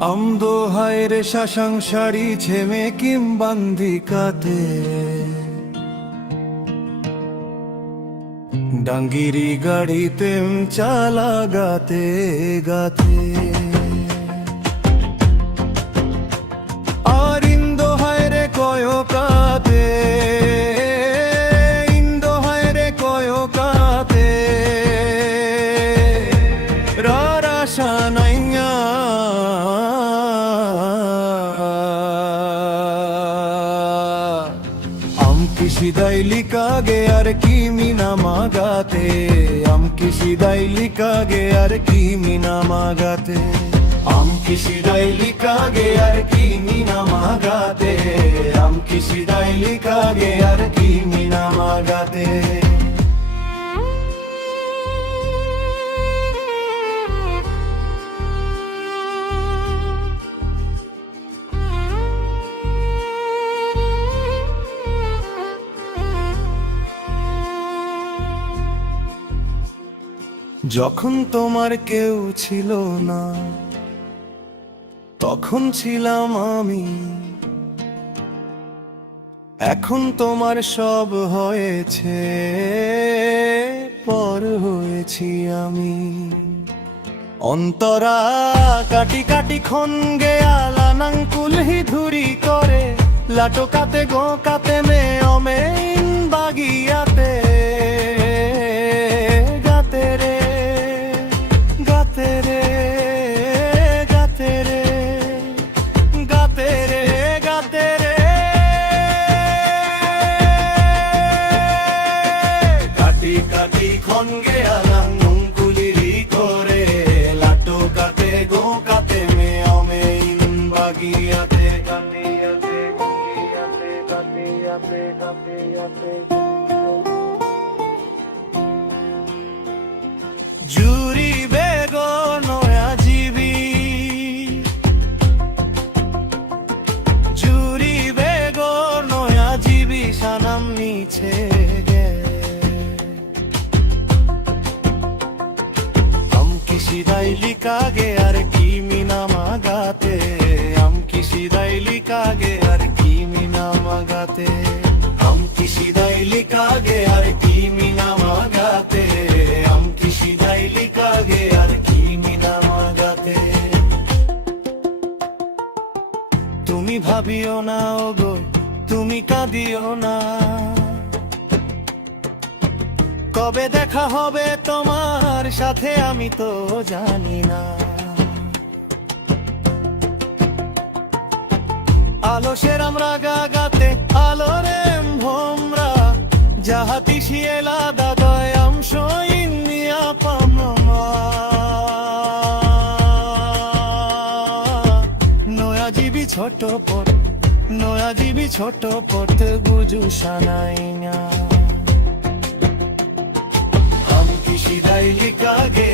আমদো হায়রে শাসাংসারি same Kim বান্দিকাতে ডাঙ্গিরি গাড়িতেম চালা গাতে গাতে আর ইন্দো হায়রে কয়কাতে ইন্দো হায়রে কয়কাতে রারাশা নাইয়া किसी दाइली कागे यार की मीना मागाते हम किसी दाइली कागे यार की मीना मागाते हम किसी दाइली कागे यार की मीना मागाते हम किसी दाइली कागे यार की मीना मागाते যখন তোমার কেউ ছিল না তখন ছিলাম আমি, এখন তোমার সব হয়েছে পর হয়েছি আমি। অন্তরা কাটি কাটি খন গেয়ালা নাঙ্কুলহি ধুরি করে লাটো কাতে গো কাতে নে অমেন বাগিয়াতে খনগে আলাং নঙ্কুলিরি করে লাটো কাতে গো কাতে মে অমেইন বাগিয়াতে কাটিয়াতে কাটিয়াতে কাটিয়াতে কাটিয়াতে জুরি বেগো নয়া জীবী জুরি বেগো নয়া জীবী সানাম নিছে किसी दाइली कागे यार की मीना मागाते हम किसी दाइली कागे यार की मीना मागाते हम किसी दाइली कागे यार की मीना मागाते हम किसी दाइली कागे यार की मीना मागाते तुमी भाबियो ना ओगो तुमी कादियो ना কবে দেখা হবে তোমার সাথে আমি তো জানি না। আলো সেরাম রাগা গাতে আলো রেম ভোমরা যাহাতি শিয়েলা দাদয় অংশ ইন্নিয়া পামা নয়া জীবী ছোট পট নয়া জীবী ছোট পট গুজু সানাইনা किसी दाइली कागे